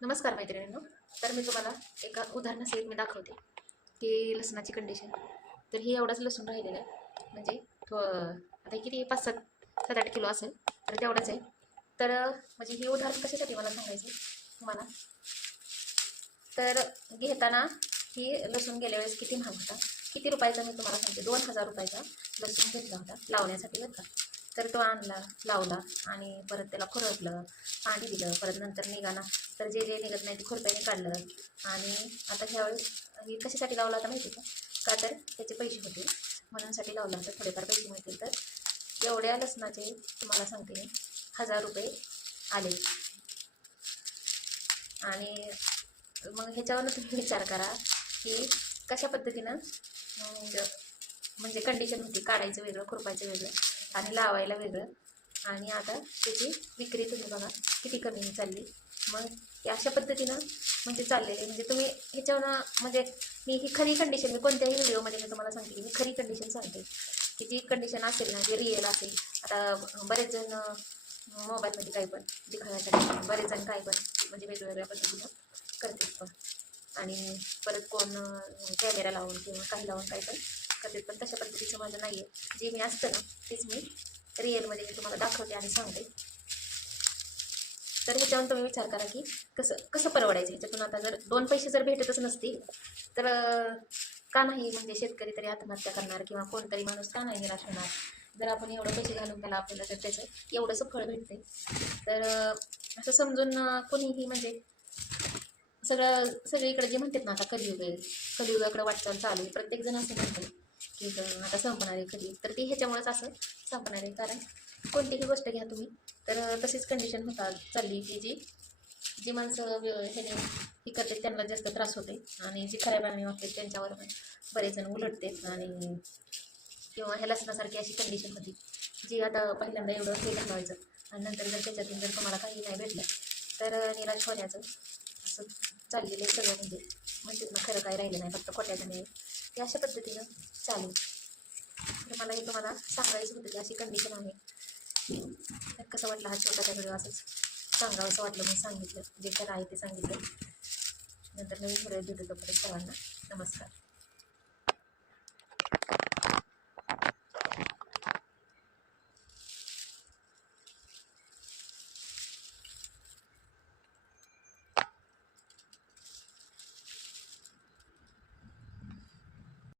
नमस्कार मैत्रिणींनो. तर मी तुम्हाला एका उदाहरणासहित मी दाखवते की लसणाची कंडिशन. तर ही एवढाच लसूण राहिलेला आहे, म्हणजे आता किती 5-7-8 किलो असेल, तर तेवढंच आहे. तर म्हणजे हे उदाहरण कशासाठी मला सांगायचं तुम्हाला, तर घेताना ही लसूण गेल्या वेळेस किती महाग होता, किती रुपयाचा मी तुम्हाला सांगते. 2000 रुपयाचा लसूण घेतला होता लावण्यासाठी बरं का. तर तो आणला, लावला आणि परत त्याला खुरपलं, पाणी दिलं, परत नंतर निघाना तर जे जे निघत नाही ते खुरप्याने काढलं. आणि आता ह्यावेळेस हे कशासाठी लावला होता माहिती का तर त्याचे पैसे होते म्हणूनसाठी लावला होता. थोडेफार पैसे मिळतील तर एवढ्या लसणाचे तुम्हाला सांगते मी 1000 रुपये आले. आणि मग ह्याच्यावरून तुम्ही विचार करा की कशा पद्धतीनं म्हणजे कंडिशन होती. काढायचं वेगळं, खुरपायचं वेगळं आणि लावायला वेगळं. आणि आता त्याची विक्री तुम्ही बघा किती कमी चालली. मग अशा पद्धतीनं म्हणजे चाललेले, म्हणजे तुम्ही ह्याच्यावर म्हणजे मी ही खरी कंडिशन, मी कोणत्याही व्हिडिओमध्ये मी तुम्हाला सांगते की मी खरी कंडिशन सांगते की जी कंडिशन असेल ना, जी रिअल असेल. आता बरेच जण मोबाईलमध्ये काही पण दिखाव्यासाठी बरेच जण काय पण म्हणजे वेगवेगळ्या पद्धतीनं करतात पण, आणि परत कोण कॅमेरा लावून किंवा काही लावून काही पण करतात. पण तशा पद्धतीचं माझं नाही आहे. जे मी असतं ना तेच मी रिअलमध्ये मी तुम्हाला दाखवते आणि सांगते. तर ह्याच्यावर तुम्ही विचार करा की कसं कसं परवडायचं ह्याच्यातून. आता जर 2 पैसे जर भेटतच नसतील तर का नाही म्हणजे शेतकरी तरी आत्महत्या करणार किंवा कोणतरी माणूस का नाही निराश होणार. जर आपण एवढं पैसे घालून त्याला आपल्याला जर त्याचं एवढंसं फळ भेटते तर असं समजून कोणीही म्हणजे सगळीकडे जे म्हणतात ना आता कलियुग आहे, कलियुगाकडे वाटचाल चालू आहे. प्रत्येकजण असं म्हणतो की आता संपणार आहे कलियुग. तर ती ह्याच्यामुळेच असं संपणार आहे. कारण कोणतीही गोष्ट घ्या तुम्ही तर तशीच कंडिशन होता चालली की जी जी माणसं ह्याने ही करते त्यांना जास्त त्रास होते, आणि जी खऱ्या पाणी वागते त्यांच्यावर बरेच जण उलटते. आणि किंवा ह्या लसणासारखी अशी कंडिशन होती जी आता पहिल्यांदा एवढं हे घालवायचं आणि नंतर जर त्याच्यातून जर तुम्हाला काही नाही भेटलं तर निराश होण्याचं असं चाललेलं आहे सगळं. म्हणजे म्हणतात ना खरं काय राहिलं नाही, फक्त खोट्याचं नाही. ते अशा पद्धतीनं चालू. तर मला हे तुम्हाला सांगायचं होतं की अशी कंडिशन आहे. तर कसं वाटलं हा छोटासा व्हिडिओ, असंच सांगावं असं वाटलं म्हणून सांगितलं. जे खरं आहे ते सांगितलं. नंतर नवीन व्हिडिओ भेटू तोपर्यंत सर्वांना नमस्कार.